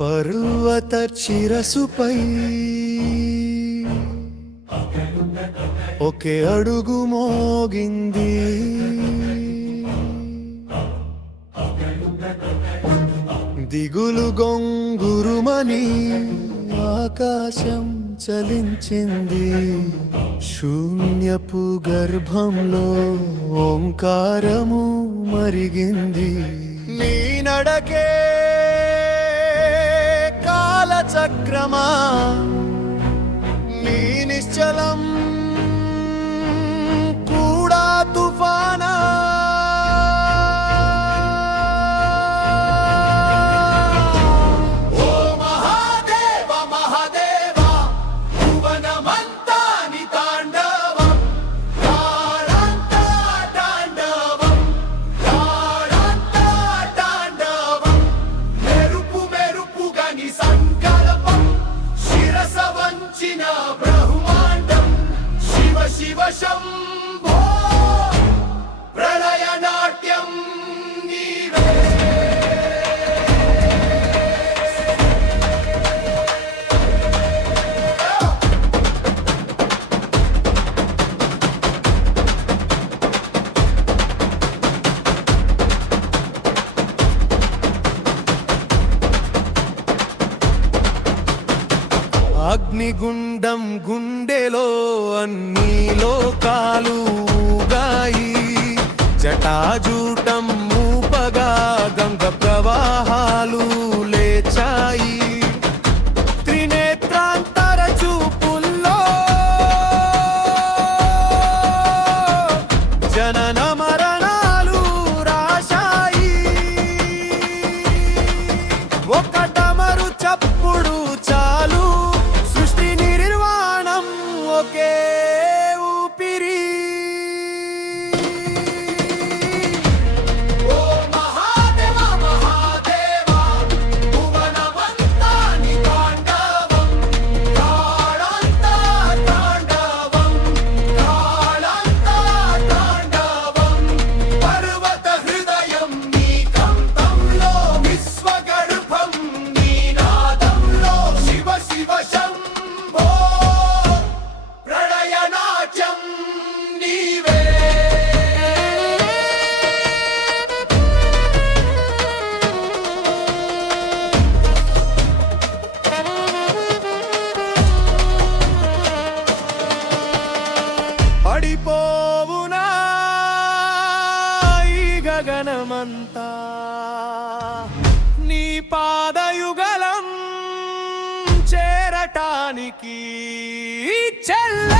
పర్వత చిరసుపై ఒకే అడుగు మోగింది. దిగులు గొంగురుమనీ ఆకాశం చలించింది. శూన్యపు గర్భంలో ఓంకారము మరిగింది. నీ నడకే కాలచక్రమా అగ్నిగుండం గుండెలో అన్ని లోకాలు ఊగాయి. జటాజూటం మూపగా గంగ ప్రవాహాలు లేచాయి. త్రినేత్రాంతర చూపుల్లో జనన మరణాలు రాశాయి. ఒక నీ పాదయుగలం చేరటానికి చెల్ల